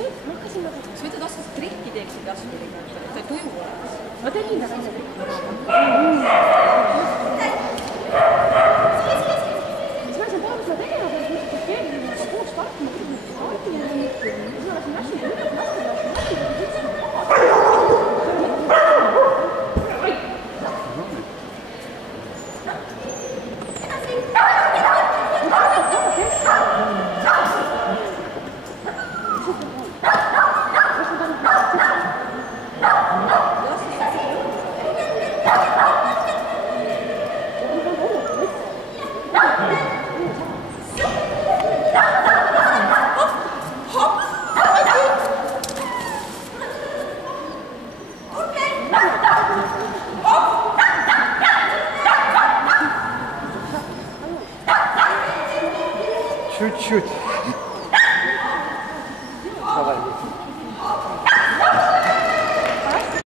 ma hakkasin nagu... Sa võtad vastu, et trikki teeksid Jasminiga, et ta tuju oleks. Ma tegin ta enne trikki. Siis ma olen paar seda tegema, et keegi on koos parkima, et ma olen siis ma lasin mässi ja üle lasten lasin mässi ja ütlesin чуть-чуть. Давай.